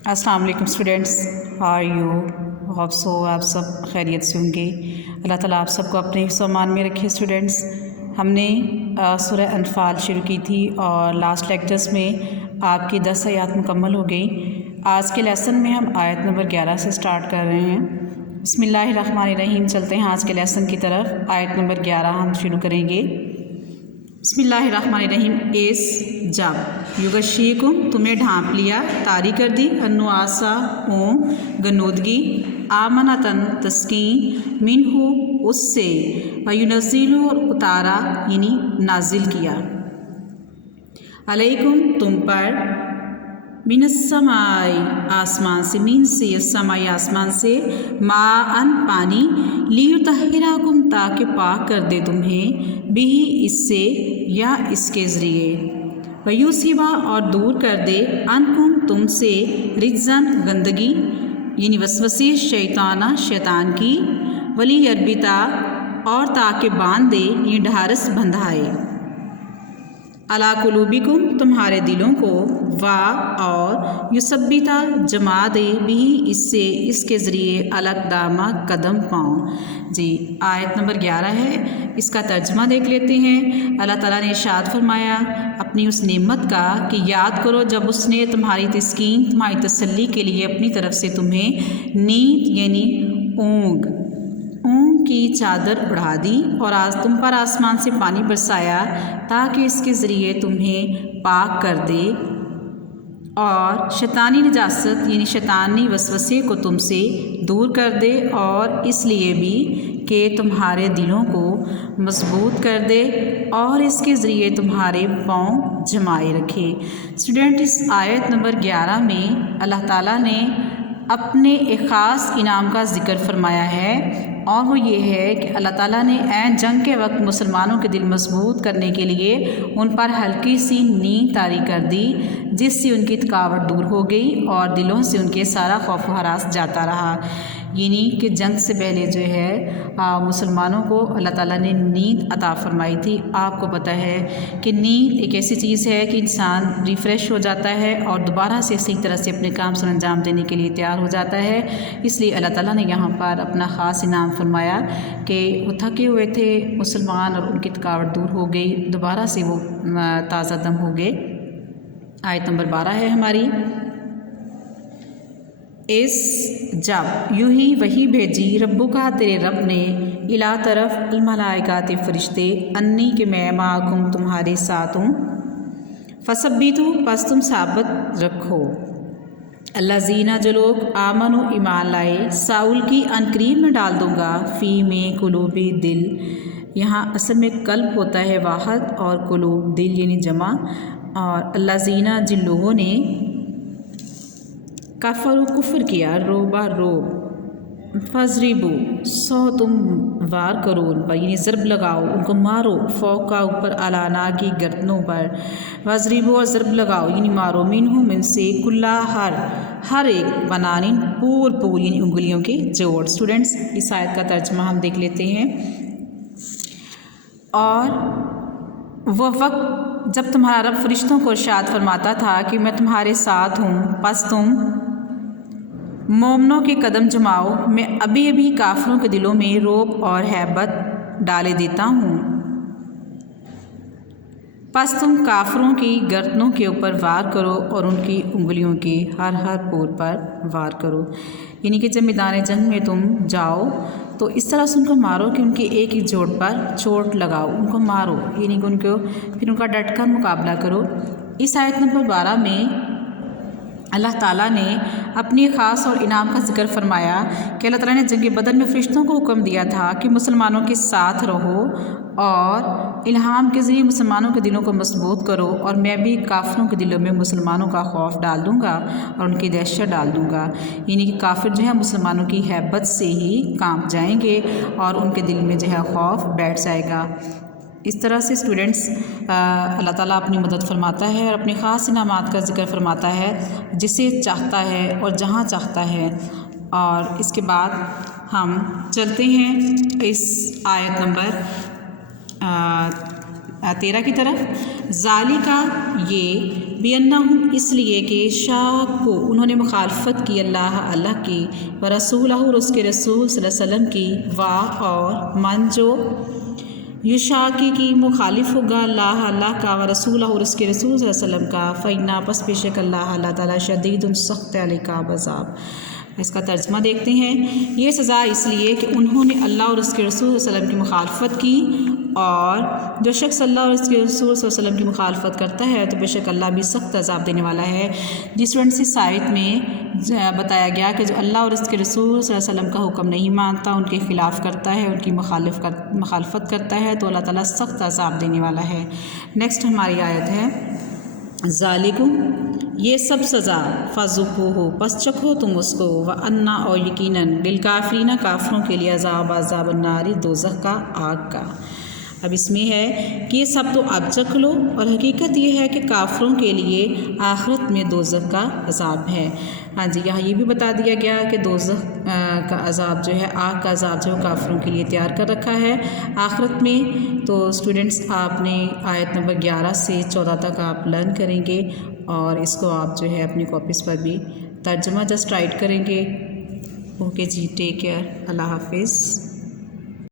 अस्सलाम वालेकुम students, how are you. Hope so आप सब खैरियत से होंगे। अल्लाह ताला आप सबको अपने हिफ्ज़ व अमान में रखे। स्टूडेंट्स, हमने सूरह अनफ़ाल शुरू की थी और लास्ट लेक्चर्स में आपकी 10 आयत मुकम्मल हो गई। आज के लेसन में हम आयत नंबर 11 से स्टार्ट कर रहे हैं। बिस्मिल्लाहिर्रहमानिर्रहीम। चलते हैं आज के लेसन की तरफ। आयत नंबर 11 हम शुरू करेंगे। बिस्मिल्लाहिर्रहमानिर्रहीम। एस जब युगशीकुम तुम्हें ढांप लिया, तारी कर दी, अन्नुआसा ओम गनोदगी, आमनतन तस्कीन, मिनहु उससे, वयुनज़्ज़िलु और उतारा यानी नाजिल किया, अलैकुम तुम पर, मिनस्समाई आसमान से, मीन से, समाई आसमान से, माअन पानी, लियुतहिराकुम ताकि पाक कर दे तुम्हें, बिही इससे या इसके ज़रिए, वयूसिबा और दूर कर दे, अनकुम तुमसे, रिज्जन गंदगी यानी वसवसे, शैताना शैतान की, वली यरबिता और ताकि बांध दे ये ढारस बंधाए, अला कुलूबिकुम तुम्हारे दिलों को, वा और युसब्बिता जमा दे, भी इससे इसके ज़रिए, अलकदामा कदम पाँव। जी, आयत नंबर 11 है। इसका तर्जमा देख लेते हैं। अल्लाह ताला ने इरशाद फरमाया अपनी उस नेमत का कि याद करो जब उसने तुम्हारी तस्कीन, तुम्हारी तसल्ली के लिए अपनी तरफ से तुम्हें नींद यानी ऊँग की चादर उड़ा दी और आज तुम पर आसमान से पानी बरसाया ताकि इसके ज़रिए तुम्हें पाक कर दे और शैतानी निजासत यानी शैतानी वसवसे को तुमसे दूर कर दे, और इसलिए भी कि तुम्हारे दिलों को मजबूत कर दे और इसके ज़रिए तुम्हारे पाँव जमाए रखे। स्टूडेंट, इस आयत नंबर 11 में अल्लाह ताला ने अपने एक ख़ास इनाम का ज़िक्र फरमाया है, और वो ये है कि अल्लाह ताला ने ऐन जंग के वक्त मुसलमानों के दिल मजबूत करने के लिए उन पर हल्की सी नींद तारी कर दी, जिससे उनकी थकावट दूर हो गई और दिलों से उनके सारा खौफ व हरास जाता रहा। यानी कि जंग से पहले जो है मुसलमानों को अल्लाह ताला ने नींद अता फरमाई थी। आपको पता है कि नींद एक ऐसी चीज़ है कि इंसान रिफ़्रेश हो जाता है और दोबारा से सही तरह से अपने काम से अंजाम देने के लिए तैयार हो जाता है। इसलिए अल्लाह ताला ने यहाँ पर अपना ख़ास इनाम फरमाया कि वो थके हुए थे मुसलमान और उनकी थकावट दूर हो गई, दोबारा से वो ताज़ा दम हो गए। आयत नंबर 12 है हमारी। इस जब यूँ ही वही भेजी रब्बू का तेरे रब ने, इला तरफ अलमलाइकात फरिश्ते, अन्नी के मैं माकुम तुम्हारे साथ हूँ, फसब्बितू पस तुम साबित रखो, अल्लाज़ीना जो लोग आमनु ईमान लाए, साउल की अनकरीब में डाल दूँगा, फ़ी में कुलूबी दिल, यहाँ असल में कल्ब होता है वाहद और कुलूब दिल यानी जमा, और अल्लाज़ीना जिन लोगों ने काफ़र कुफ्र किया, रोबा रोब, फजरिबू सो तुम वार करो उन पर यानी ज़रब लगाओ, उनको मारो, फ़ौका ऊपर, अलाना की गर्दनों पर, वजरिबू और ज़रब लगाओ यानी मारो, मिनहु मिन से, कुल्ला हर एक, बनानिन पूर यानी उंगलियों के जोड़। स्टूडेंट्स, इस आयत का तर्जमा हम देख लेते हैं। और वह वक्त जब तुम्हारा रब फरिश्तों को इरशाद फरमाता था कि मैं तुम्हारे साथ हूँ, बस तुम मोमनों के कदम जमाओ, मैं अभी काफिरों के दिलों में रोब और हैबत डाले देता हूँ, बस तुम काफिरों की गर्दनों के ऊपर वार करो और उनकी उंगलियों के हर पोर पर वार करो। यानी कि जब मैदान जंग में तुम जाओ तो इस तरह से उनको मारो कि उनकी एक जोड़ पर चोट लगाओ, उनको मारो, यानी कि उनको फिर उनका डटकर मुकाबला करो। इस आयत नंबर 12 में अल्लाह ताला ने अपनी ख़ास और इनाम का जिक्र फरमाया कि अल्लाह ताला ने जंग बदर में फरिश्तों को हुक्म दिया था कि मुसलमानों के साथ रहो और इल्हाम के ज़रिए मुसलमानों के दिलों को मजबूत करो, और मैं भी काफिरों के दिलों में मुसलमानों का खौफ डाल दूँगा और उनकी दहशत डाल दूँगा। यानी कि काफिर जो है मुसलमानों की हैबत से ही कांप जाएंगे और उनके दिल में जो है खौफ बैठ जाएगा। इस तरह से स्टूडेंट्स अल्लाह ताला अपनी मदद फरमाता है और अपने ख़ास इनामात का जिक्र फरमाता है जिसे चाहता है और जहाँ चाहता है। और इसके बाद हम चलते हैं इस आयत नंबर 13 की तरफ। ज़ालिका ये बिअन्नहुम इसलिए कि शाक को उन्होंने मुखालफत की अल्लाह की व रसूल और उसके रसूल सल्लल्लाहु अलैहि वसल्लम की वाह और मन जो युशाकी की मुखालिफ होगा अल्लाह का व रसूल और उसके रसूल सल्लल्लाहु अलैहि वसल्लम का फ़इन्ना पस बेशक अल्लाह ताला शदीद सख्त अलिकाब अज़ाब। इसका तर्जमा देखते हैं। ये सज़ा इसलिए कि उन्होंने अल्लाह और उसके रसूल सल्लल्लाहु अलैहि वसल्लम की मुखालफत की, और जो शख्स अल्लाह और उसके रसूल सल्लल्लाहु अलैहि वसल्लम की मुखालफत करता है तो बेशक अल्लाह भी सख्त अज़ाब देने वाला है। जिस 26 आयत में बताया गया कि जो अल्लाह और उसके रसूल सल्लल्लाहु अलैहि वसल्लम का हुक्म नहीं मानता, उनके ख़िलाफ़ करता है, उनकी मुखालफत करता है तो अल्लाह ताला सख्त अज़ाब देने वाला है। नेक्स्ट हमारी आयत है ज़ालिकुम, ये सब सज़ा फ़ज़ुक़ू हो बस चखो तुम उसको, व अन्ना और यकीनन बिलकाफरीना काफरों के लिए अज़ाब नारी दोज़ख का आग का। अब इसमें है कि ये सब तो आप चख लो, और हकीकत ये है कि काफरों के लिए आखिरत में दोज़ख का अज़ाब है। हाँ जी, यहाँ ये भी बता दिया गया कि दोज़ख का अज़ाब जो है, आग का अज़ाब जो काफरों के लिए तैयार कर रखा है आखिरत में। तो स्टूडेंट्स, आपने आयत नंबर 11 से 14 तक आप लर्न करेंगे, और इसको आप जो है अपनी कॉपीज़ पर भी तर्जुमा जस्ट राइट करेंगे। ओके जी, टेक केयर, अल्लाह हाफिज़।